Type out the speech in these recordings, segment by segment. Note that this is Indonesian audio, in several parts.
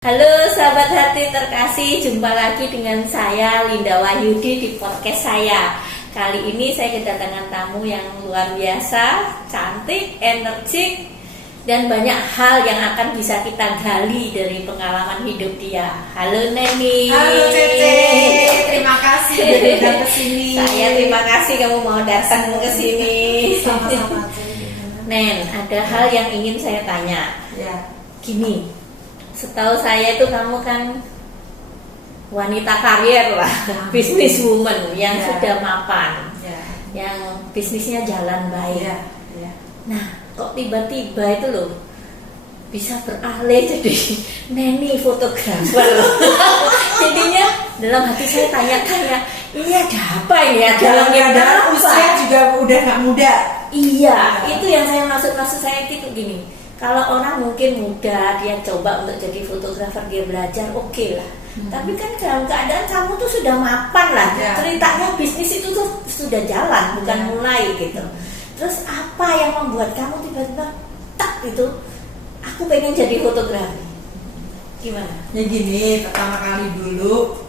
Halo sahabat hati terkasih, jumpa lagi dengan saya Linda Wahyudi di podcast saya. Kali ini saya kedatangan tamu yang luar biasa, cantik, energik, dan banyak hal yang akan bisa kita gali dari pengalaman hidup dia. Halo Neni. Halo Cece, terima kasih udah datang ke sini. Saya terima kasih kamu mau datang ke sini. Sama-sama. Nen, ada hal yang ingin saya tanya. Ya. Gini, setahu saya itu kamu kan wanita karier lah, business woman yang sudah mapan, yang bisnisnya jalan baik. Nah, kok tiba-tiba itu loh bisa beralih jadi Neni fotografer loh. Jadinya dalam hati saya tanya-tanya, ini ada apa ini? Dalam usia juga udah nggak muda. Iya, itu yang saya maksud saya itu gini. Kalau orang mungkin muda, dia coba untuk jadi fotografer, dia belajar, oke lah. Tapi kan dalam keadaan kamu tuh sudah mapan lah. Ceritanya bisnis itu tuh sudah jalan, bukan mulai gitu. Terus apa yang membuat kamu tiba-tiba tak itu, aku pengen jadi fotografer? Gimana? Ya gini, pertama kali dulu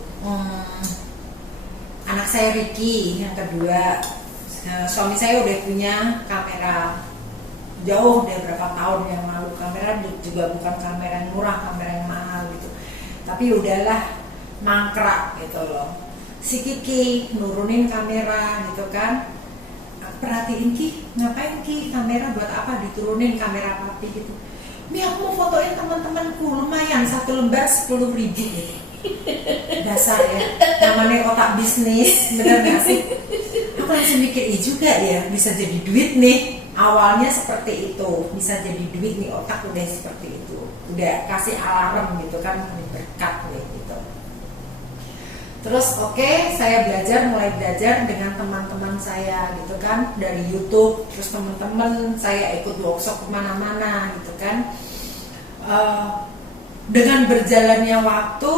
anak saya Ricky, yang kedua suami saya udah punya kamera. Jauh dari berapa tahun yang lalu, kamera juga bukan kamera yang murah, kamera yang mahal gitu. Tapi udahlah mangkrak gitu loh. Si Kiki nurunin kamera gitu kan. Perhatiin Ki, ngapain Ki kamera buat apa diturunin kamera papi gitu. Ini aku mau fotoin teman-temanku, lumayan satu lembar 10.000 gitu. Dasar ya, namanya otak bisnis, bener gak sih? Aku langsung mikir, juga ya bisa jadi duit nih. Awalnya seperti itu, bisa jadi duit nih, otak udah seperti itu, udah kasih alarm gitu kan, berkat nih gitu. Terus saya mulai belajar dengan teman-teman saya gitu kan, dari YouTube. Terus teman-teman saya ikut workshop kemana-mana gitu kan. Dengan berjalannya waktu,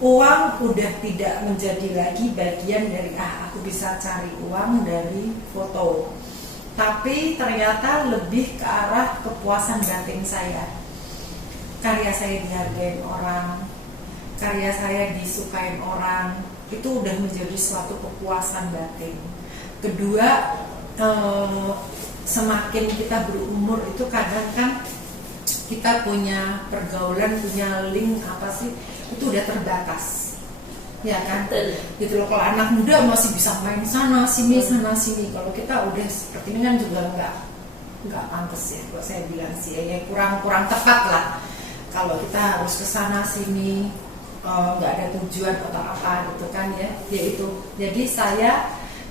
uang udah tidak menjadi lagi bagian dari aku bisa cari uang dari foto. Tapi ternyata lebih ke arah kepuasan batin saya. Karya saya dihargain orang, karya saya disukain orang, itu udah menjadi suatu kepuasan batin. Kedua, semakin kita berumur itu kadang kan kita punya pergaulan, punya link itu udah terbatas. Ya kan, gitu loh. Kalau anak muda masih bisa main sana sini. Kalau kita udah seperti ini kan juga nggak pantas ya. Kalau saya bilang sih, ya kurang tepat lah. Kalau kita harus ke sana sini, nggak ada tujuan atau apa gitu kan ya. Itu. Jadi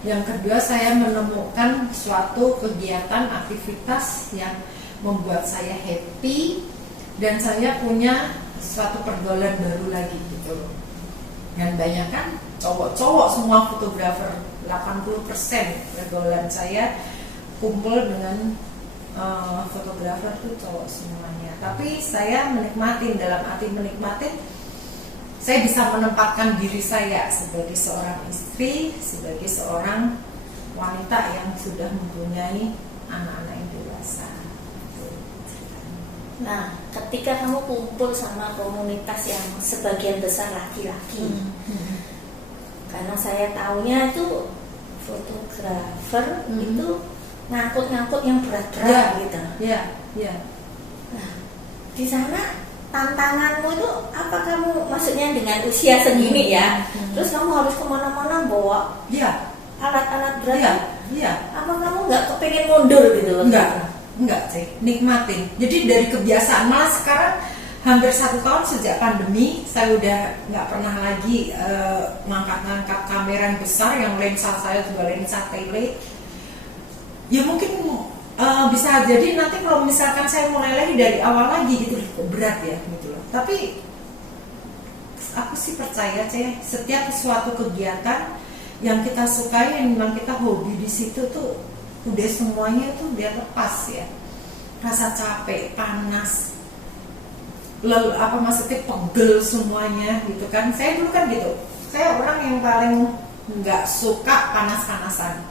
yang kedua saya menemukan suatu kegiatan aktivitas yang membuat saya happy dan saya punya suatu pergaulan baru lagi gitu loh. Dan banyak kan cowok semua fotografer, 80% pergaulan saya kumpul dengan fotografer itu cowok semuanya. Tapi saya dalam arti menikmati, saya bisa menempatkan diri saya sebagai seorang istri, sebagai seorang wanita yang sudah mempunyai anak-anak yang dewasa. Nah, ketika kamu kumpul sama komunitas yang sebagian besar laki-laki, karena saya tahunya itu fotografer itu ngangkut yang berat-berat gitu. Iya. Nah, di sana tantanganmu itu apa? Kamu maksudnya dengan usia segini ya, terus kamu harus kemana-mana bawa alat-alat berat. Iya. Apa kamu nggak kepengen mundur gitu? Enggak sih, nikmatin. Jadi dari kebiasaan, malah sekarang hampir 1 tahun sejak pandemi saya udah nggak pernah lagi ngangkat kamera yang besar, yang lensa saya juga lensa tele. Ya mungkin bisa jadi nanti kalau misalkan saya mulai lagi dari awal lagi gitu, berat ya gitu loh. Tapi aku sih percaya setiap suatu kegiatan yang kita sukai, yang memang kita hobi di situ tuh udah semuanya tuh dia lepas ya. Rasa capek, panas, maksudnya pegel semuanya gitu kan. Saya dulu kan gitu. Saya orang yang paling nggak suka panas-panasan.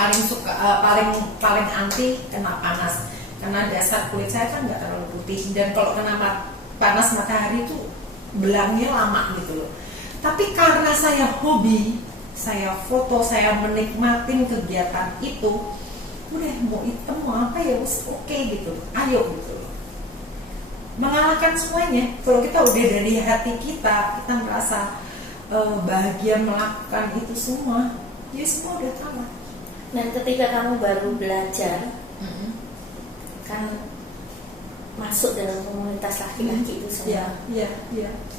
Paling anti kena panas. Karena dasar kulit saya kan nggak terlalu putih. Dan kalau kena panas matahari itu belangnya lama gitu loh. Tapi karena saya hobi, saya foto, saya menikmatin kegiatan itu, udah mau hitam mau apa ya oke gitu, ayo gitu loh. Mengalahkan semuanya. Kalau kita udah dari hati kita merasa bahagia melakukan itu semua, ya semua udah kalah. Dan ketika kamu baru belajar, kan masuk dalam komunitas laki-laki itu semua. Iya.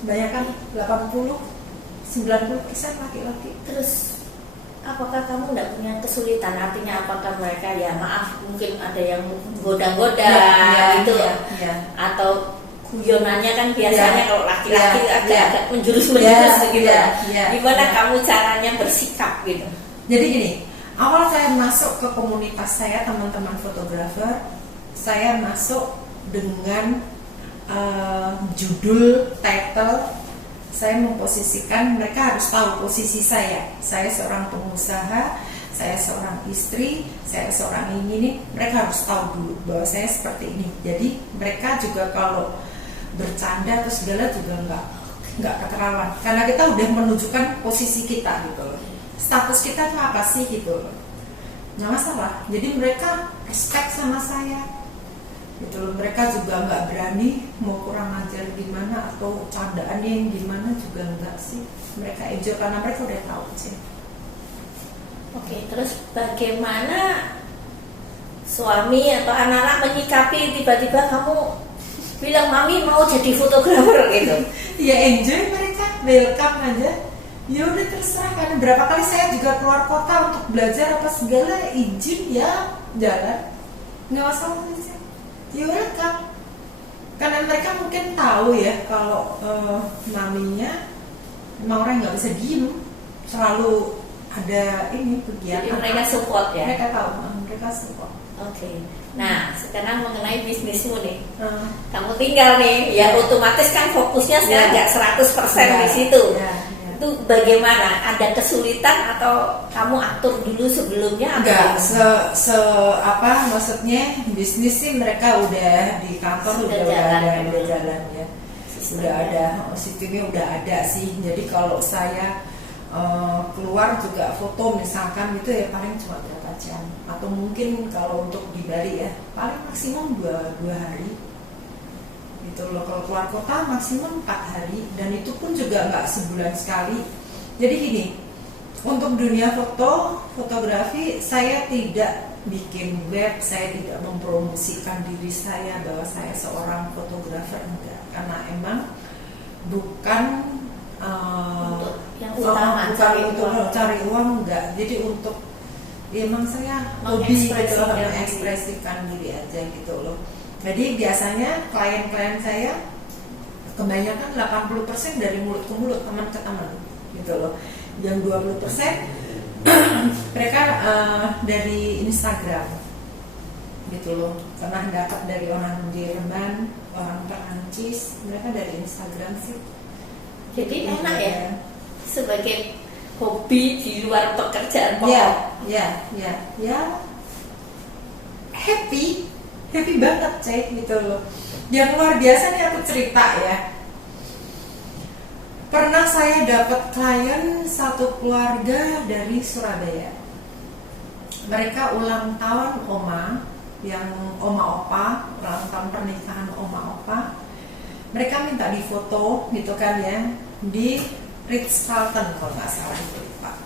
Banyak kan 80-90% laki-laki. Terus apakah kamu tidak punya kesulitan? Artinya apakah mereka ya maaf mungkin ada yang goda-goda gitu atau guyonannya kan biasanya kalau laki-laki agak menjurus-menjurus gitu. Gimana kamu caranya bersikap gitu? Jadi gini, awal saya masuk ke komunitas saya teman-teman fotografer, saya masuk dengan judul title, saya memposisikan mereka harus tahu posisi saya. Saya seorang pengusaha, saya seorang istri, saya seorang ini, mereka harus tahu dulu bahwa saya seperti ini. Jadi mereka juga kalau bercanda atau segala juga nggak keterlaluan, karena kita udah menunjukkan posisi kita gitu loh, status kita tuh apa sih gitu loh, nggak masalah. Jadi mereka respect sama saya gitu loh. Mereka juga nggak berani mau kurang ajar gimana atau candaannya yang gimana juga enggak sih, mereka enjoy karena mereka udah tahu sih. Oke, terus bagaimana suami atau anak-anak menyikapi tiba-tiba kamu bilang mami mau jadi fotografer gitu? Ya enjoy, mereka welcome aja. Ya udah terserah, karena berapa kali saya juga keluar kota untuk belajar apa segala, izin ya jalan, nggak masalah sih. Ya welcome, karena mereka mungkin tahu ya kalau maminya emang orang nggak bisa diem, selalu ada ini kegiatan. Jadi mereka support ya? Mereka tahu, mereka support. Oke. Nah, sekarang mengenai bisnismu nih. Kamu tinggal nih, ya otomatis kan fokusnya sekarang nggak 100% di situ. Itu bagaimana? Ada kesulitan atau kamu atur dulu sebelumnya? Enggak, maksudnya bisnis sih mereka udah di kantor udah jalan ya. Sudah ada sistemnya, udah ada sih. Jadi kalau saya keluar juga foto misalkan itu ya paling cuma berapa jam, atau mungkin kalau untuk di Bali ya paling maksimum 2 hari gitu loh. Kalau keluar kota maksimum 4 hari, dan itu pun juga nggak sebulan sekali. Jadi gini, untuk dunia fotografi saya tidak bikin web, saya tidak mempromosikan diri saya bahwa saya seorang fotografer, enggak, karena emang bukan untuk yang utama, cari uang enggak. Jadi untuk emang saya hobi gitu, mengekspresikan diri aja gitu loh. Jadi biasanya klien-klien saya kebanyakan 80% dari mulut ke mulut, teman ke teman gitu loh. Yang 20% mereka dari Instagram gitu loh. Pernah dapat dari orang Jerman, orang Perancis, mereka dari Instagram sih. Jadi enak ya sebagai hobi di luar pekerjaan pokok. Ya. Happy banget cek gitu loh. Yang luar biasa nih aku cerita ya. Pernah saya dapat klien satu keluarga dari Surabaya. Mereka ulang tahun oma opa, ulang tahun pernikahan oma opa. Mereka minta difoto gitu kan ya, di Ritz-Carlton kalau nggak salah itu Pak.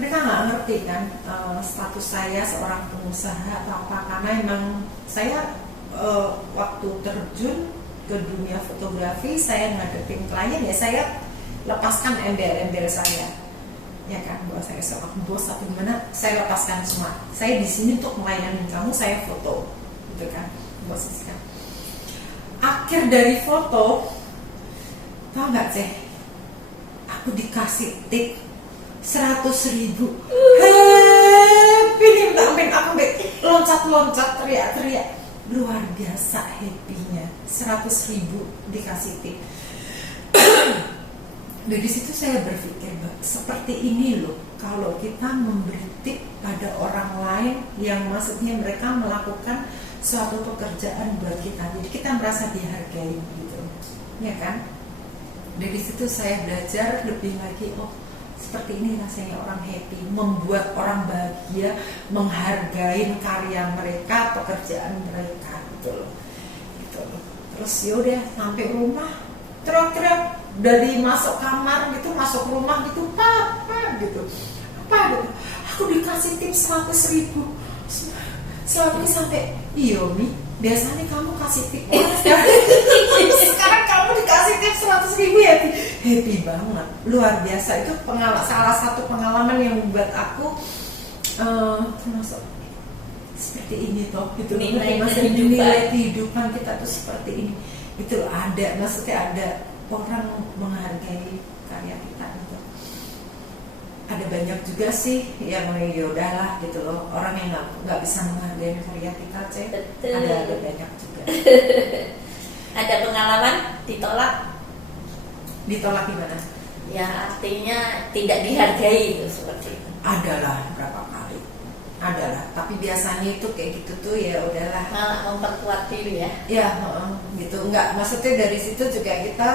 Mereka nggak ngerti kan status saya seorang pengusaha atau apa, karena emang saya waktu terjun ke dunia fotografi, saya ngadepin klien ya saya lepaskan embel-embel saya, ya kan, bahwa saya seorang bos atau gimana, saya lepaskan semua. Saya di sini untuk melayani kamu, saya foto, gitu kan, posisikan. Akhir dari foto, tau nggak Ceh? Aku dikasih tip 100.000. Happy nih, aku loncat-loncat, teriak-teriak, luar biasa happy-nya. 100.000 dikasih tip. Dari situ saya berpikir, seperti ini loh, kalau kita memberi tip pada orang lain yang maksudnya mereka melakukan suatu pekerjaan buat kita, jadi kita merasa dihargai gitu. ya kan? Dari situ saya belajar lebih lagi, oh seperti ini rasanya orang happy, membuat orang bahagia, menghargai karya mereka, pekerjaan mereka, gitu loh. Terus yaudah sampai rumah, teriak-teriak dari masuk kamar gitu, masuk rumah gitu, papa gitu, apa gitu, aku dikasih tip 100.000. Selama ini sampai, iya Mi, biasanya kamu kasih tip sekarang kamu dikasih tip 100.000 ya, happy banget, luar biasa. Itu salah satu pengalaman yang membuat aku termasuk seperti ini toh, gitu. Nilai kehidupan kita tuh seperti ini, itu ada, maksudnya ada orang menghargai karya kita gitu. Ada banyak juga sih yang yaudahlah gitu loh, orang yang nggak bisa menghargai karya kita, ada banyak juga. Ada pengalaman ditolak gimana? Ya artinya tidak dihargai itu, seperti itu. Adalah berapa kali, adalah, tapi biasanya itu kayak gitu tuh ya udahlah, malah memperkuat diri ya. Ya gitu, enggak, maksudnya dari situ juga kita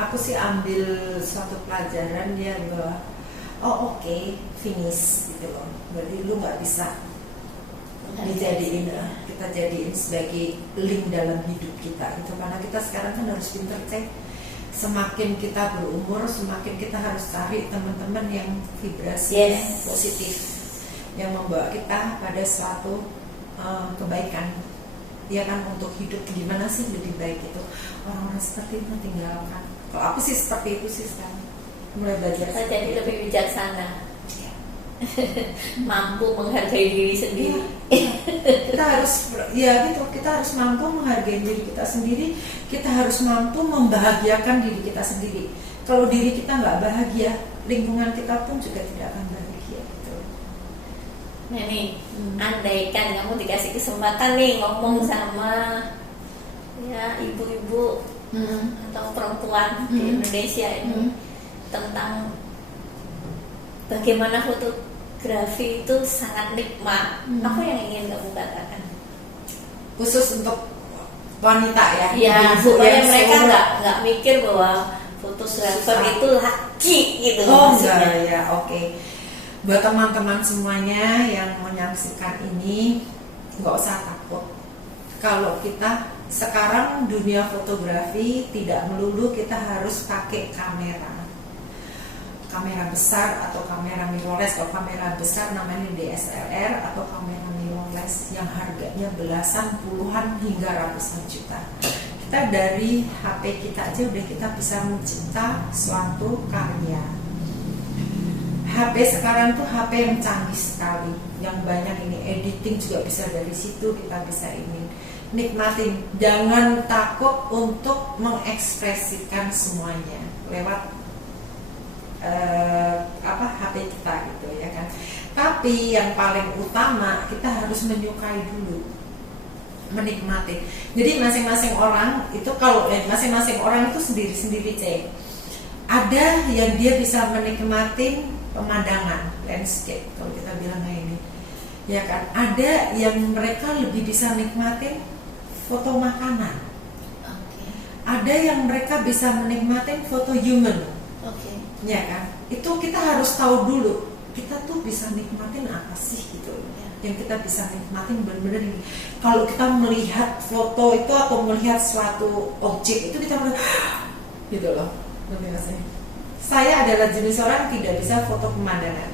aku sih ambil suatu pelajaran ya, bahwa oke, finish gitu loh, berarti lu nggak bisa dijadiin, kita jadiin sebagai link dalam hidup kita itu, karena kita sekarang kan harus pinter semakin kita berumur semakin kita harus cari teman-teman yang vibrasi positif, yang membawa kita pada suatu kebaikan, ya kan, untuk hidup gimana sih lebih baik itu. Orang-orang seperti itu tinggalkan. Kalau aku sih seperti itu sih sekarang, mulai belajar jadi lebih bijaksana, mampu menghargai diri sendiri. Kita harus gitu, kita harus mampu menghargai diri kita sendiri, kita harus mampu membahagiakan diri kita sendiri. Kalau diri kita nggak bahagia, lingkungan kita pun juga tidak akan bahagia gitu. Nah nih, andaikan kamu dikasih kesempatan nih ngomong sama ya ibu-ibu atau perempuan di Indonesia ini tentang bagaimana fotografi itu sangat nikmat, apa yang ingin kamu katakan? Khusus untuk wanita ya? Ya, supaya mereka nggak mikir bahwa fotografer itu laki gitu. Oh enggak ya, oke. Buat teman-teman semuanya yang menyaksikan ini, nggak usah takut. Kalau kita sekarang dunia fotografi tidak melulu kita harus pakai kamera besar atau kamera mirrorless. Kalau kamera besar namanya DSLR atau kamera mirrorless yang harganya belasan, puluhan hingga ratusan juta. Kita dari HP kita aja udah kita bisa mencipta suatu karya. HP sekarang tuh HP yang canggih sekali, yang banyak ini editing juga bisa dari situ, kita bisa ini. Nikmatin, jangan takut untuk mengekspresikan semuanya lewat HP kita gitu ya kan. Tapi yang paling utama kita harus menyukai dulu, menikmati. Jadi masing-masing orang itu masing-masing orang itu sendiri-sendiri ada yang dia bisa menikmati pemandangan, landscape kalau kita bilang kayak ini, ya kan. Ada yang mereka lebih bisa nikmatin foto makanan. Ada yang mereka bisa menikmatin foto human. Ya kan, itu kita harus tahu dulu kita tuh bisa nikmatin apa sih gitu, yang kita bisa nikmatin benar-benar ini. Kalau kita melihat foto itu atau melihat suatu objek itu kita gitu loh. Saya adalah jenis orang tidak bisa foto pemandangan,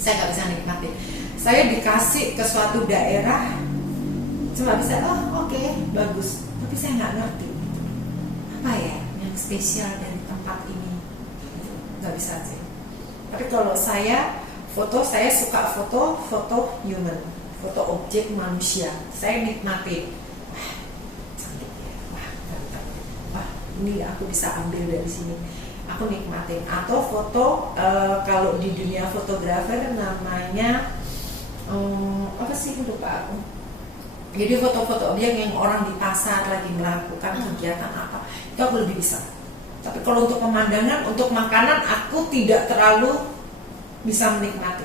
saya nggak bisa nikmatin. Saya dikasih ke suatu daerah cuma bisa oke, bagus, tapi saya nggak ngerti apa ya yang spesial dari tempat ini, nggak bisa sih. Tapi kalau saya suka foto human, foto objek manusia, saya nikmatin. Wah, cantik ya, wah ganteng, wah ini aku bisa ambil dari sini, aku nikmatin. Atau foto kalau di dunia fotografer namanya apa sih, lupa aku. Jadi foto-foto objek yang orang di pasar lagi melakukan kegiatan apa, itu aku lebih bisa. Tapi kalau untuk pemandangan, untuk makanan aku tidak terlalu bisa menikmati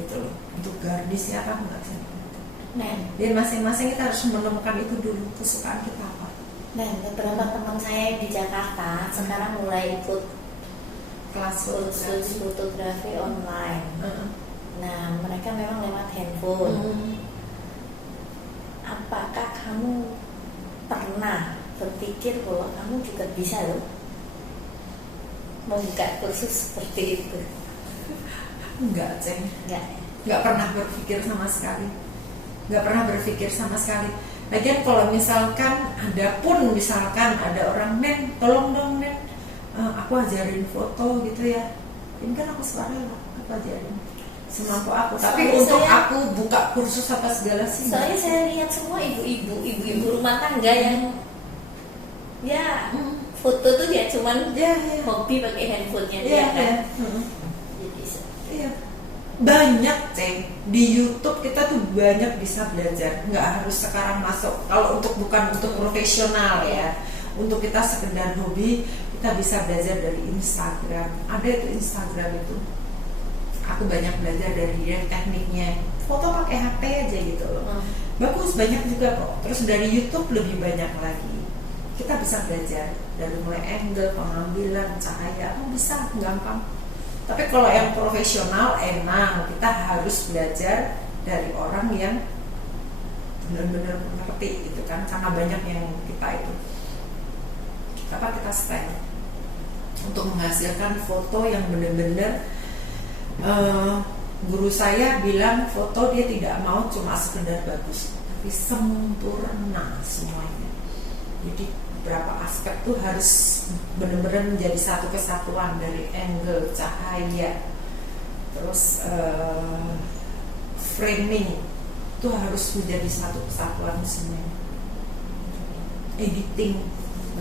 gitu loh. Untuk garnisnya aku nggak bisa. Dan masing-masing kita harus menemukan itu dulu, kesukaan kita apa. Dan beberapa teman saya di Jakarta sekarang mulai ikut kelas kursus fotografi online. Nah, mereka memang lewat handphone. Apakah kamu pernah berpikir bahwa kamu juga bisa loh membuka kursus seperti itu? Enggak, Ceng. Enggak pernah berpikir sama sekali. Lagian kalau misalkan ada orang, "Nen, tolong dong, Nen, aku ajarin foto gitu ya." Ini kan aku suara, aku ajarin semampu aku. Tapi untuk aku buka kursus apa segala sih. Soalnya saya lihat semua ibu-ibu rumah tangga yang ya foto tuh ya cuman hobi pakai handphonenya dia kan. Jadi banyak, Ceng, di YouTube kita tuh banyak bisa belajar, nggak harus sekarang masuk. Kalau bukan untuk profesional ya, untuk kita sekedar hobi, kita bisa belajar dari Instagram. Ada itu Instagram itu, aku banyak belajar dari dia, tekniknya foto pakai HP aja gitu loh. Bagus, banyak juga kok. Terus dari YouTube lebih banyak lagi, kita bisa belajar dari mulai angle, pengambilan, cahaya, bisa gampang. Tapi kalau yang profesional emang kita harus belajar dari orang yang benar-benar mengerti gitu kan, karena banyak yang kita style untuk menghasilkan foto yang benar-benar guru saya bilang foto dia tidak mau cuma sekedar bagus, tapi sempurna semuanya. Jadi beberapa aspek tuh harus benar-benar menjadi satu kesatuan, dari angle, cahaya, terus framing itu harus menjadi satu kesatuan semuanya. Editing,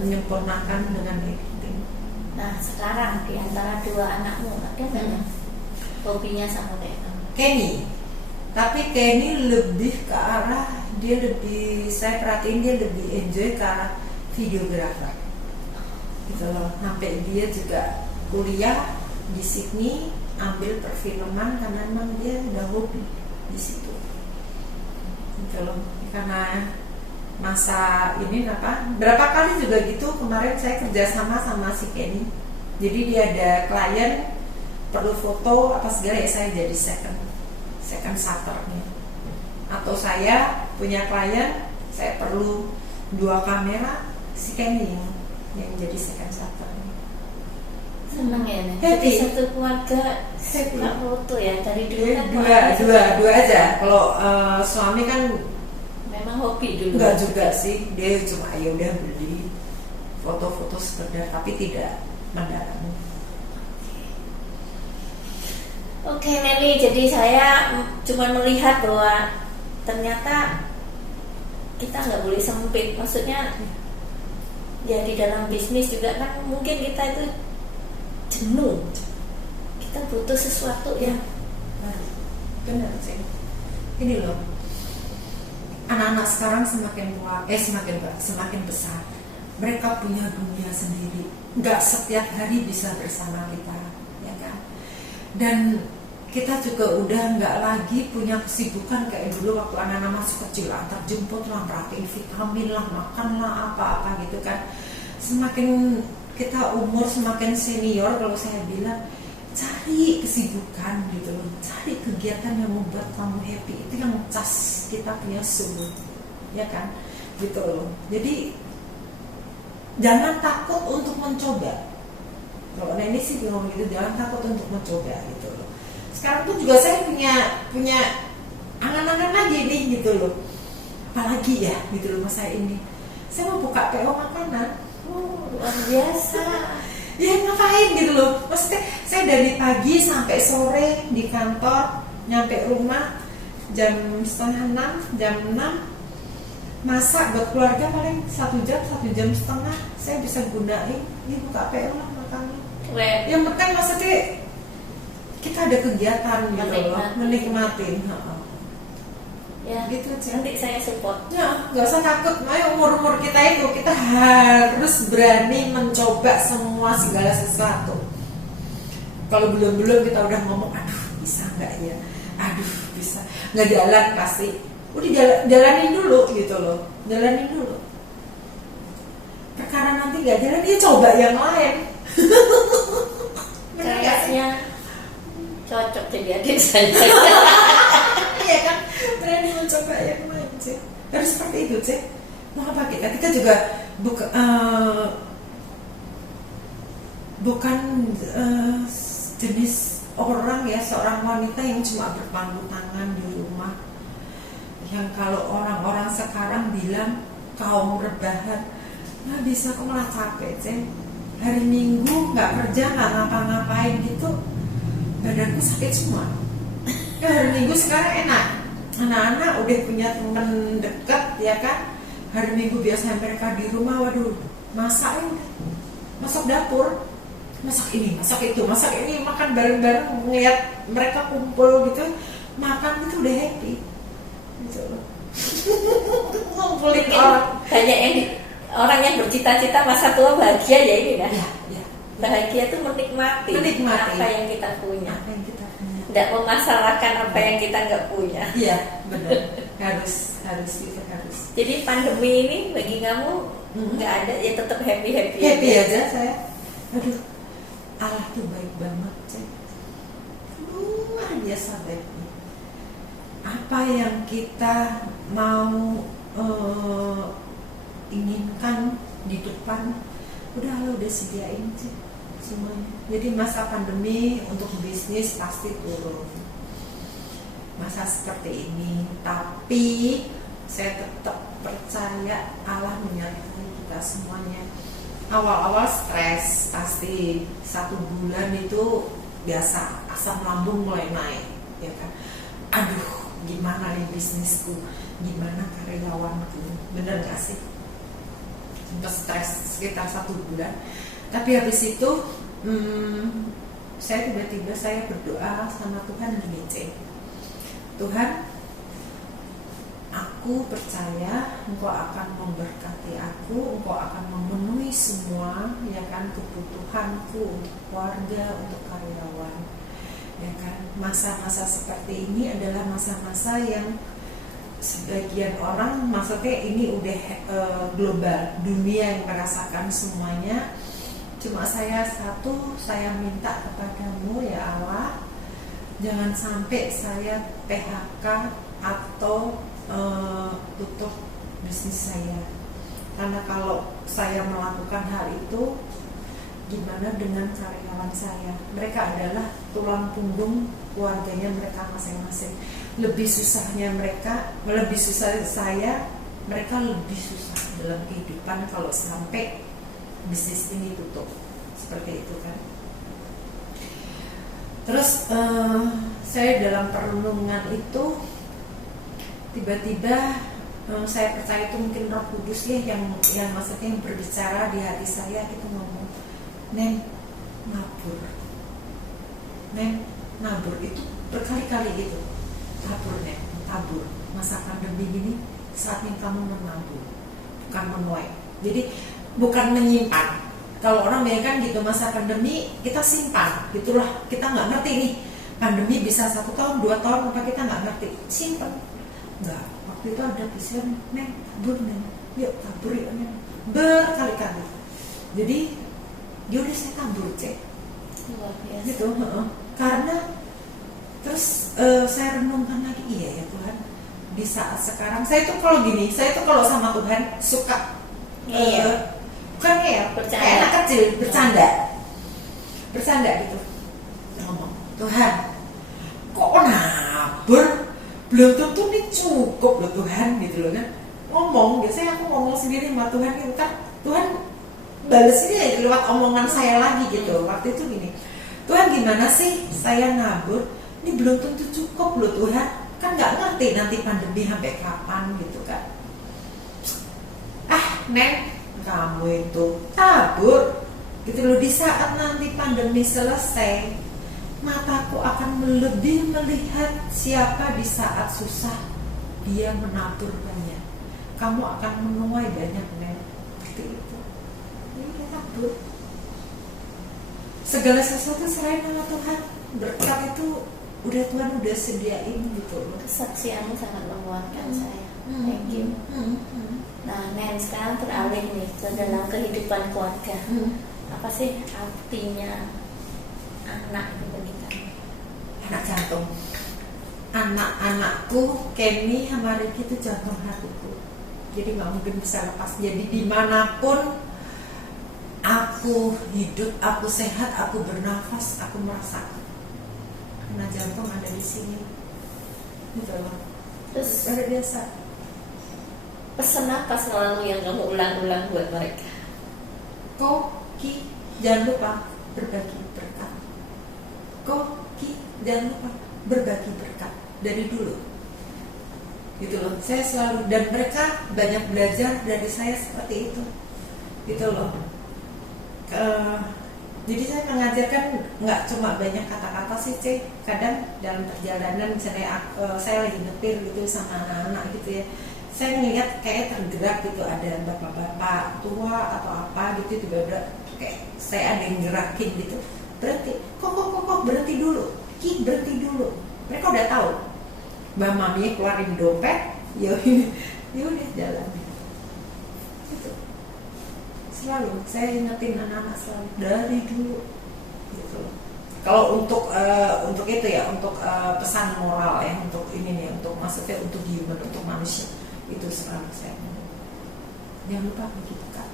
menyempurnakan dengan editing. Nah, sekarang di antara dua anakmu ada nggak hobinya sama kayak kamu? Kenny, tapi Kenny lebih ke arah saya perhatiin dia lebih enjoy ke arah videografer gitu loh. Sampai dia juga kuliah di Sydney ambil perfilman karena memang dia udah hobi di situ gitu loh. Karena masa ini berapa kali juga gitu, kemarin saya kerjasama sama si Kenny. Jadi dia ada klien perlu foto apa segala, ya saya jadi second shutternya. Atau saya punya klien, saya perlu 2 kamera, si Kenny yang jadi second shutter. Seneng ya nih. Jadi satu keluarga suka foto ya dari dulu kan. Dua aja. Kalau suami kan memang hobi dulu. Enggak juga sih, dia cuma ya udah beli foto-foto sekedar, tapi tidak mendalam. Oke Nelly, jadi saya cuma melihat bahwa ternyata kita nggak boleh sempit. Maksudnya ya di dalam bisnis juga kan mungkin kita itu jenuh, kita butuh sesuatu yang benar sih. Ini loh, anak-anak sekarang semakin besar, mereka punya dunia sendiri, nggak setiap hari bisa bersama kita, ya kan? Dan kita juga udah nggak lagi punya kesibukan kayak dulu waktu anak-anak masih kecil, antar jemput lah, perhatiin vitamin lah, makan lah, apa-apa gitu kan. Semakin kita umur semakin senior, kalau saya bilang cari kesibukan gitu loh, cari kegiatan yang membuat kamu happy, itu yang cas kita punya sumber, ya kan, gitu loh. Jadi jangan takut untuk mencoba. Kalau Neni sih bilang gitu, jangan takut untuk mencoba gitu loh. Sekarang pun juga saya punya angan-angan lagi nih gitu loh. Apalagi ya gitu loh masa ini. Saya mau buka PO makanan. Luar biasa. Ya ngapain gitu loh. Maksudnya saya dari pagi sampai sore di kantor, nyampe rumah jam 5:30, jam 6, masak buat keluarga paling 1 jam, 1,5 jam saya bisa gunain. Ini buka PO lah makanan. Yang penting maksudnya kita ada kegiatan gitu loh, menikmatin. Ya, gitu aja. Nanti saya support. Ya, nggak usah takut. Ayo umur kita itu kita harus berani mencoba semua segala sesuatu. Kalau belum kita udah ngomong, aduh bisa nggak ya? Aduh bisa nggak jalan pasti. Udah jalanin dulu gitu loh, jalanin dulu. nanti nggak jalan dia coba yang lain. Kayaknya cocok jadi adik saya. Iya kan, berani mencoba yang lain sih. Harus seperti itu sih. Mau apa kita juga bukan jenis orang ya, seorang wanita yang cuma berpangku tangan di rumah. Yang kalau orang-orang sekarang bilang kaum rebahan, nggak bisa, kok malah capek sih. Hari Minggu nggak kerja, nggak ngapa-ngapain gitu, badanku sakit semua. Hari Minggu sekarang enak, anak-anak udah punya teman dekat ya kan. Hari Minggu biasanya mereka di rumah, waduh, masak dapur, masak ini, masak itu, masak ini, makan bareng-bareng, ngeliat mereka kumpul gitu, makan itu udah happy gitu loh. Ngumpulin orang. Banyak orang yang bercita-cita masa tua bahagia ya ini kan. Ya. Bahagia itu menikmati apa yang kita punya. Tidak memasalahkan apa yang kita nggak punya. Iya, benar. harus. Jadi pandemi ini bagi kamu nggak ada ya, tetap happy aja saya. Aduh, Allah tuh baik banget sih, luar biasa baiknya. Apa yang kita mau inginkan di depan udah sediain sih semuanya. Jadi masa pandemi untuk bisnis pasti turun, masa seperti ini, tapi saya tetap percaya Allah menyertai kita semuanya. Awal-awal stres pasti, 1 bulan itu biasa, asam lambung mulai naik ya kan. Aduh, gimana nih bisnisku, gimana karyawanku, bener gak sih? Sempat stres sekitar 1 bulan. Tapi habis itu saya tiba-tiba saya berdoa sama Tuhan gini, Tuhan, aku percaya Engkau akan memberkati aku, Engkau akan memenuhi semua ya kan kebutuhanku untuk keluarga, untuk karyawan ya kan. Masa-masa seperti ini adalah masa-masa yang sebagian orang, maksudnya ini udah global, dunia yang merasakan semuanya. Cuma saya minta kepadamu ya Allah, jangan sampai saya PHK atau tutup bisnis saya. Karena kalau saya melakukan hal itu, gimana dengan karyawan saya? Mereka adalah tulang punggung keluarganya mereka masing-masing. Lebih susahnya mereka, lebih susah saya, mereka lebih susah dalam kehidupan kalau sampai bisnis ini tutup. Seperti itu kan. Terus saya dalam perenungan itu tiba-tiba saya percaya itu mungkin Roh Kudus ya yang maksudnya yang berbicara di hati saya, itu ngomong, Neng, nabur itu berkali-kali gitu. Tabur. Masa pandemi gini saatnya kamu menabur, bukan menuai. Jadi bukan menyimpan. Kalau orang bilang kan gitu, masa pandemi kita simpan, gitulah. Kita nggak ngerti nih pandemi bisa 1 tahun, 2 tahun, apa kita nggak ngerti. Simpan. Enggak. Waktu itu ada pisan, Neng, tabur Neng, yuk tabur yuk Neng, berkali-kali. Jadi yaudah saya tabur gitu. Karena terus saya renungkan lagi, iya ya Tuhan, di saat sekarang saya tuh kalau gini, saya tuh kalau sama Tuhan suka bukan kayak anak kecil bercanda gitu, ngomong, Tuhan, kok nabur belum tentu nih cukup loh Tuhan gitu loh kan. Ngomong, biasanya aku ngomong sendiri sama Tuhan, ntar Tuhan balas ini lewat omongan saya lagi gitu. Waktu itu gini, Tuhan gimana sih saya nabur, ini belum tentu cukup loh Tuhan, kan nggak ngerti nanti pandemi sampai kapan gitu kan. Neng, kamu itu tabur gitu loh, di saat nanti pandemi selesai, mataku akan lebih melihat siapa di saat susah dia menabur banyak, kamu akan menuai banyak, Neng. Seperti itu. Ini tabur. Segala sesuatu selain nama Tuhan, berkat itu udah Tuhan udah sediain gitu loh. Kesaksianmu sangat menguatkan saya. Thank you. Nah, Nen, yang sekarang beralih nih ke dalam kehidupan keluarga. Apa sih artinya anak itu bagi kamu? Anak jantung. Anak-anakku Kenny sama Ricky itu jantung hatiku. Jadi nggak mungkin bisa lepas. Jadi dimanapun aku hidup, aku sehat, aku bernafas, aku merasakan. Karena jantung ada di sini. Gitu loh. Terus luar biasa. pesan apa selalu yang kamu ulang-ulang buat mereka? Koki, jangan lupa berbagi berkat. Koki, jangan lupa berbagi berkat dari dulu. Gitu loh. Saya selalu, dan mereka banyak belajar dari saya seperti itu. Gitu loh. Jadi saya mengajarkan nggak cuma banyak kata-kata sih, kadang dalam perjalanan misalnya saya lagi nyetir gitu sama anak-anak gitu ya, saya ngeliat kayak tergerak gitu, ada bapak-bapak tua atau apa gitu, tiba-tiba kayak saya ada yang gerakin gitu, berhenti, kok berhenti dulu, berhenti dulu. Mereka udah tahu, Mbak Mami keluarin dompet, ya udah jalan. Gitu. Selalu saya ingetin anak-anak selalu dari dulu. Gitu. Kalau untuk itu ya, untuk pesan moral ya, untuk ini nih, untuk maksudnya untuk human, untuk manusia, itu selalu saya ngomong. Jangan lupa berbagi berkat.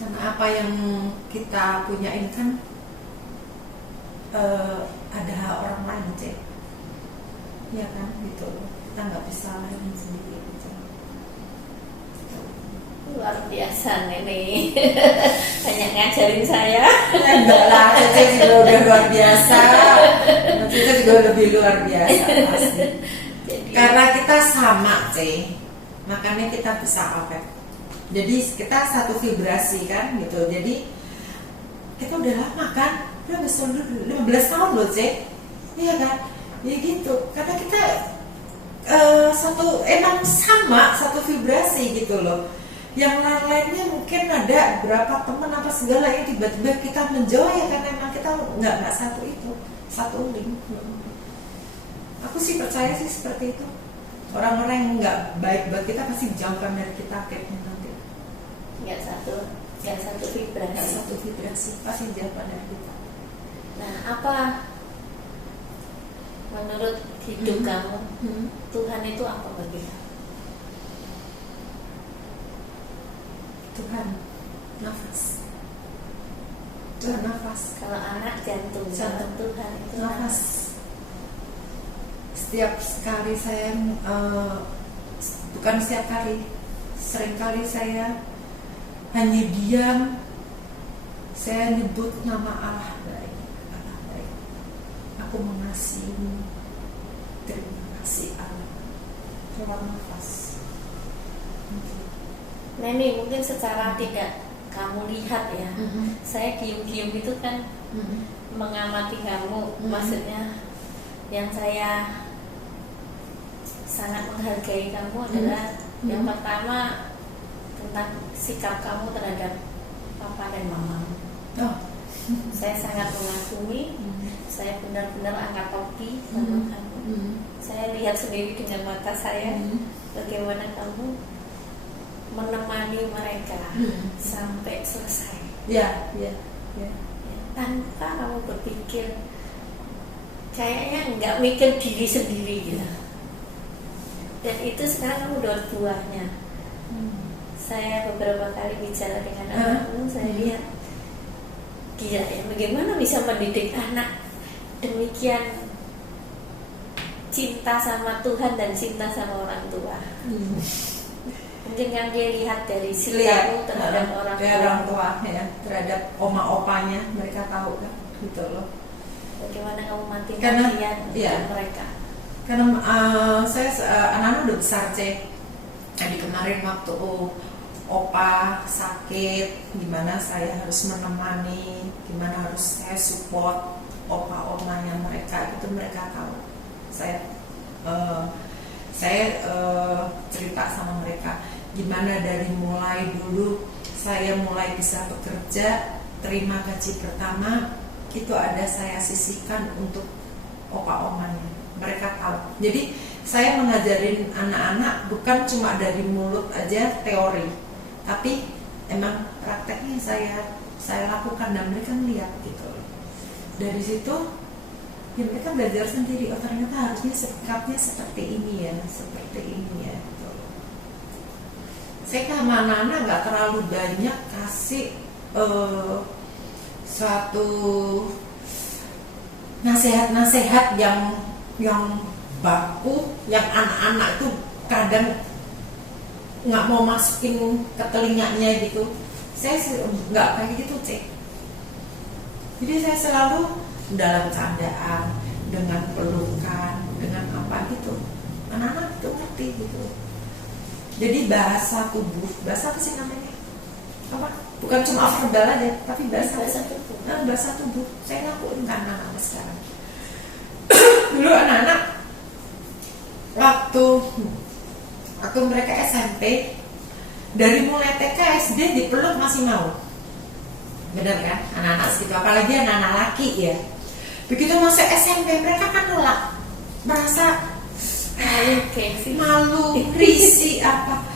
Karena apa yang kita punyain kan ada orang lain, ya kan, gitu. Kita nggak bisa lain sendiri, gitu. Luar biasa Nenek. Banyak ngajarin saya. Enggak lah, Cece juga udah luar biasa. Cece juga lebih luar biasa pasti. Karena kita sama, makanya kita bisa apa? Jadi kita satu vibrasi kan, gitu. Jadi kita udah lama kan, udah 15 tahun loh, iya kan? Ya gitu. Karena kita emang sama, satu vibrasi gitu loh. Yang lain-lainnya mungkin ada berapa teman apa segala yang tiba-tiba kita menjauh ya, karena memang kita nggak satu itu, satu link. Aku sih percaya sih seperti itu. Orang-orang yang nggak baik buat kita pasti jauhkan dari kita akhirnya nanti. Nggak satu vibrasi. Nggak satu vibrasi pasti jauhkan dari kita. Nah, apa menurut hidup kamu Tuhan itu apa bagi kamu? Tuhan nafas. Tuhan nafas. Kalau anak jantung. Tuhan itu nafas. Setiap kali saya bukan setiap kali, sering kali saya hanya diam, saya nyebut nama Allah baik, Allah baik. Aku mengasihi, terima kasih Allah. Keluar nafas. Neni, mungkin secara tidak kamu lihat ya, saya diem-diem itu kan mengamati kamu, maksudnya yang saya sangat menghargai kamu adalah yang pertama tentang sikap kamu terhadap papa dan mama. Saya sangat mengagumi, saya benar-benar angkat topi sama kamu. Saya lihat sendiri dengan mata saya bagaimana kamu menemani mereka sampai selesai. Ya. Tanpa kamu berpikir, kayaknya nggak mikir diri sendiri gitu. Dan itu sekarang kamu dapat buahnya. Saya beberapa kali bicara dengan anakmu, saya lihat gila ya, bagaimana bisa mendidik anak demikian cinta sama Tuhan dan cinta sama orang tua. Mungkin kan dia lihat dari sikapmu terhadap orang tua ya, terhadap oma-opanya, mereka tahu kan, gitu loh. Bagaimana kamu matikan mereka? Karena saya anak-anak udah besar, Tadi kemarin waktu opa sakit, gimana saya harus menemani, gimana harus saya support opa-omanya mereka, itu mereka tahu. Saya cerita sama mereka gimana dari mulai dulu saya mulai bisa bekerja, terima gaji pertama itu ada saya sisihkan untuk opa-omanya, mereka tahu. Jadi saya mengajarin anak-anak bukan cuma dari mulut aja teori, tapi emang prakteknya saya lakukan dan mereka melihat gitu. Dari situ ya mereka belajar sendiri, oh ternyata harusnya sikapnya seperti ini ya, gitu. Saya sama anak-anak nggak terlalu banyak kasih suatu nasihat-nasihat yang baku, yang anak-anak itu kadang nggak mau masukin ke telinganya gitu. Saya nggak kayak gitu, Cek. Jadi saya selalu dalam candaan, dengan pelukan, dengan apa gitu. Anak-anak itu ngerti gitu. Jadi bahasa tubuh, bahasa apa sih namanya? Apa? Bukan cuma verbal aja, tapi bahasa tubuh. Bahasa tubuh. Saya lakuin kan anak-anak sekarang. Dulu anak-anak waktu mereka SMP, dari mulai TK SD dipeluk masih mau, benar kan? Anak-anak segitu, apalagi anak-anak laki ya. Begitu masuk SMP mereka kan nolak, merasa malu, risih apa.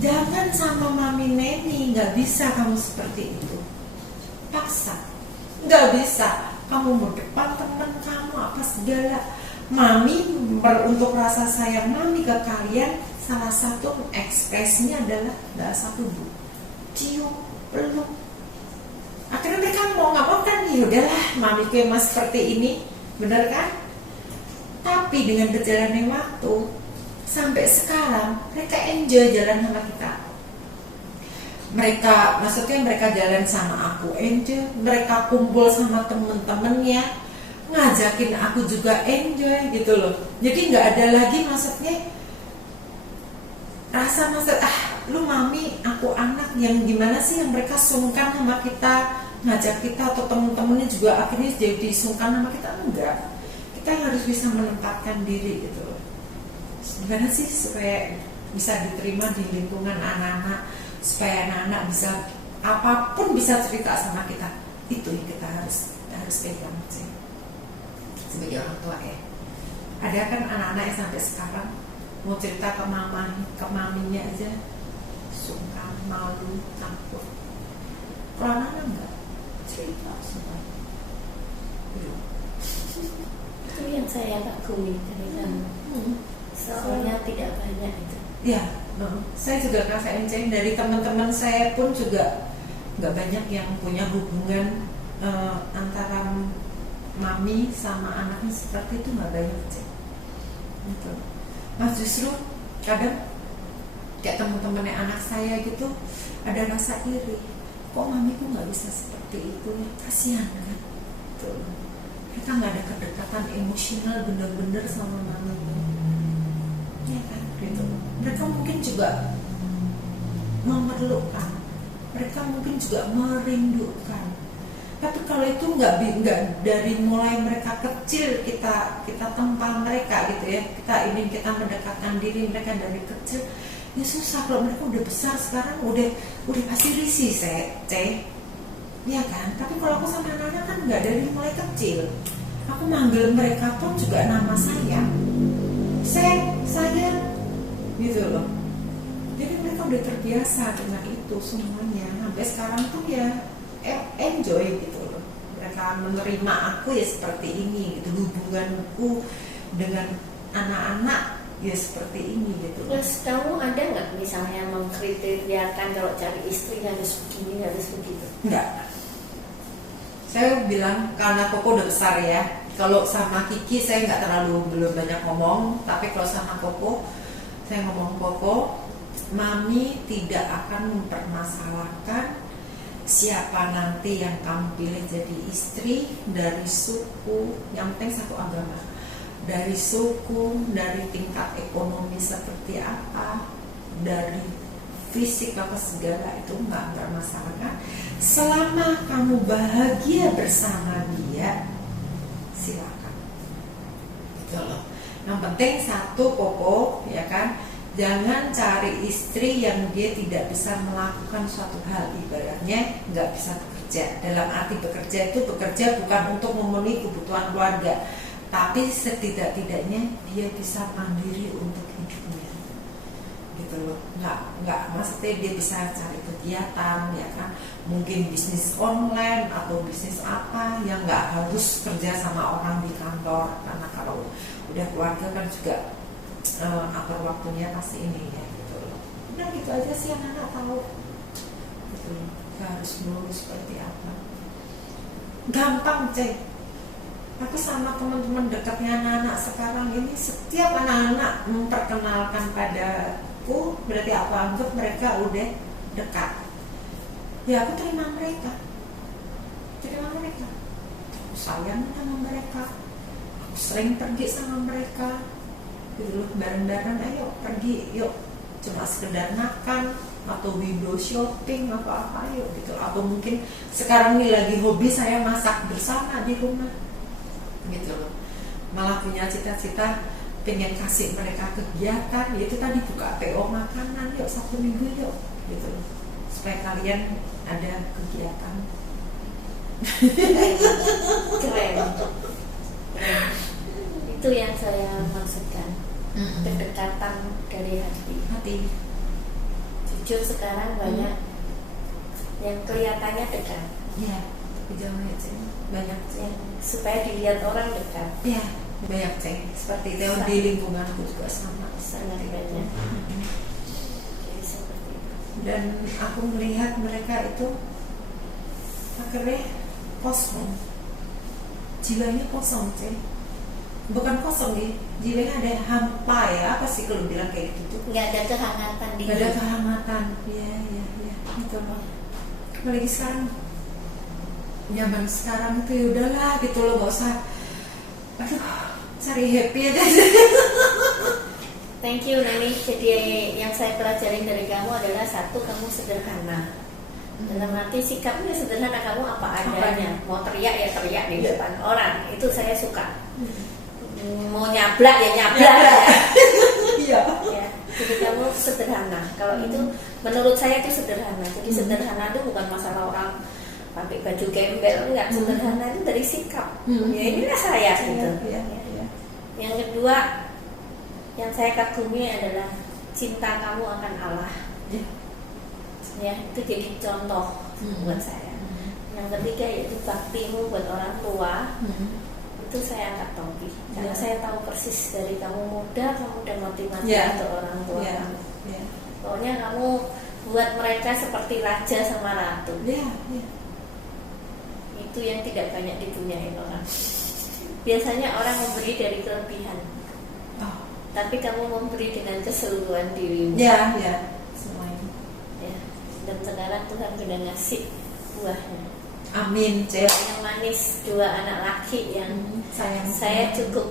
Jangan sama mami Neni, nggak bisa kamu seperti itu. Paksa, nggak bisa. Kamu mau depan teman kamu apa segala. Mami untuk rasa sayang mami ke kalian, salah satu ekspresinya adalah bahasa tubuh, cium, peluk. Akhirnya mereka mau nggak mau kan, ya udahlah mami ku emang seperti ini, benar kan? Tapi dengan berjalannya waktu sampai sekarang mereka enjoy jalan sama kita. Maksudnya mereka jalan sama aku enjoy, mereka kumpul sama temen-temennya, ngajakin aku juga enjoy gitu loh. Jadi nggak ada lagi maksudnya rasa lu mami aku anak yang gimana sih, yang mereka sungkan sama kita, ngajak kita atau temen-temennya juga akhirnya jadi sungkan sama kita. Enggak, kita harus bisa menempatkan diri gitu loh. Gimana sih supaya bisa diterima di lingkungan anak-anak, supaya anak-anak bisa apapun bisa cerita sama kita. Itu yang kita harus pegang sih sebagai orang tua ya. Ada kan anak-anak yang sampai sekarang mau cerita ke maminya aja sungkan, malu, takut. Kalau anak-anak enggak cerita semua. Itu yang saya kagumi dari kamu. Soalnya tidak banyak itu. Ya, saya juga ngerasain dari teman-teman saya pun juga nggak banyak yang punya hubungan antara mami sama anaknya seperti itu, nggak banyak sih. Gitu. Mas justru kadang kayak teman-temannya anak saya gitu ada rasa iri. Kok mamiku nggak bisa seperti itu? Kasihan kan? Tuh. Kita nggak ada kedekatan emosional bener-bener sama maminya. Ya kan? Gitu. Mereka mungkin juga memerlukan, mereka mungkin juga merindukan. Tapi kalau itu nggak dari mulai mereka kecil kita tempa mereka gitu ya, kita mendekatkan diri mereka dari kecil, ya susah. Kalau mereka udah besar sekarang udah pasti risih ya kan. Tapi kalau aku sama anak-anak kan nggak dari mulai kecil, aku manggil mereka pun juga nama saya gitu loh. Jadi mereka udah terbiasa dengan itu semuanya. Sampai sekarang tuh ya enjoy gitu loh. Mereka menerima aku ya seperti ini gitu. Hubunganku dengan anak-anak ya seperti ini gitu. Terus kamu ada nggak misalnya mengkriteriakan kalau cari istri harus begini, harus begitu? Enggak. Saya bilang karena Koko udah besar ya. Kalau sama Kiki saya belum banyak ngomong. Tapi kalau sama Koko saya ngomong, Koko, mami tidak akan mempermasalahkan siapa nanti yang kamu pilih jadi istri, dari suku, yang penting satu agama, dari suku, dari tingkat ekonomi seperti apa, dari fisik apa segala, itu nggak bermasalah. Selama kamu bahagia bersama dia, silakan. Gitu loh. Yang penting satu, Koko, ya kan, jangan cari istri yang dia tidak bisa melakukan suatu hal, ibaratnya nggak bisa bekerja. Dalam arti bekerja itu bekerja bukan untuk memenuhi kebutuhan keluarga, tapi setidak-tidaknya dia bisa mandiri untuk hidupnya gitu loh. Nggak maksudnya dia bisa cari kegiatan ya kan, mungkin bisnis online atau bisnis apa yang nggak harus kerja sama orang di kantor, karena kalau udah keluarga kan juga atur waktunya pasti ini ya gitu loh. Udah gitu aja sih yang anak tahu gitu loh. Gak harus dulu seperti apa, gampang cek. Aku sama teman-teman dekatnya anak-anak sekarang ini, setiap anak-anak memperkenalkan padaku, berarti aku anggap mereka udah dekat. Ya aku terima mereka, aku sayang sama mereka, aku sering pergi sama mereka gitu, bareng-bareng, ayo pergi yuk, cuma sekedar makan atau window shopping atau apa yuk gitu. Atau mungkin sekarang ini lagi hobi saya masak bersama di rumah gitu loh. Malah punya cita-cita pengen kasih mereka kegiatan, yaitu tadi buka PO makanan yuk 1 minggu yuk gitu loh, supaya kalian ada kegiatan. Keren. Itu yang saya maksudkan, kedekatan dari hati. Jujur sekarang banyak yang kelihatannya dekat. Ya, tapi jangan banyak yang supaya dilihat orang dekat. Ya, banyak seperti itu di lingkunganku juga sama, sangat banyak. Jadi seperti itu. Dan aku melihat mereka itu akhirnya kosong, jiwanya kosong bukan kosong nih, jiwanya ada hampa ya, apa sih kalau bilang kayak gitu, nggak ada kehangatan di nggak ada kehangatan. Ya gitu loh. Apalagi sekarang, zaman sekarang itu ya udahlah gitu loh, nggak usah cari happy aja. Thank you Nani. Jadi yang saya pelajarin dari kamu adalah, satu, kamu sederhana. Dalam arti sikapnya sederhana, kamu apa adanya. Mau teriak ya teriak di depan orang, itu saya suka. Mau nyablak ya nyablak. Iya. Ya. Jadi kamu sederhana. Kalau itu menurut saya itu sederhana. Jadi sederhana itu bukan masalah orang pakai baju gembel, enggak. Sederhana itu dari sikap. Ya inilah saya gitu. Yang kedua, yang saya kagumi adalah cinta kamu akan Allah. Ya, itu jadi contoh buat saya. Yang ketiga yaitu baktimu buat orang tua. Itu saya angkat topi, karena saya tahu persis dari kamu muda, kamu udah mati-mati untuk orang tua kamu. Pokoknya kamu buat mereka seperti raja sama ratu. Itu yang tidak banyak dipunyai orang. Biasanya orang memberi dari kelebihan, tapi kamu memberi dengan keseluruhan dirimu. Semuanya. Dan sekarang Tuhan sudah ngasih buahnya. Amin. Yang manis, 2 anak laki yang saya cukup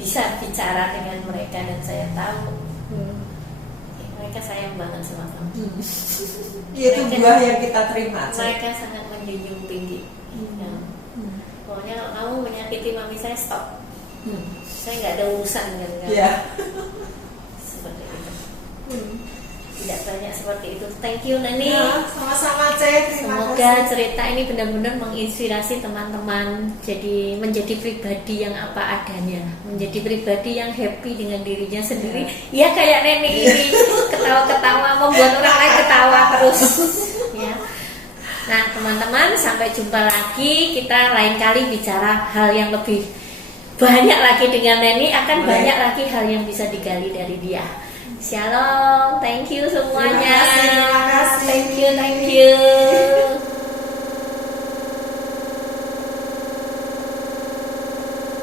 bisa bicara dengan mereka, dan saya tahu mereka sayang banget sama kamu. Itu buah yang kita terima. Mereka sangat menjunjung tinggi. Pokoknya kalau kamu menyakiti mami saya, stop. Saya nggak ada urusan dengan kamu. Seperti itu. Tidak banyak seperti itu. Thank you Nani. Sama-sama Cek. Semoga cerita ini benar-benar menginspirasi teman-teman. Jadi menjadi pribadi yang apa adanya, menjadi pribadi yang happy dengan dirinya sendiri. Ya kayak Neni ini, ketawa-ketawa membuat orang lain ketawa terus. Ya. Nah teman-teman, sampai jumpa lagi. Kita lain kali bicara hal yang lebih banyak lagi dengan Neni. Akan banyak lagi hal yang bisa digali dari dia. Shalom, thank you semuanya. Terima kasih.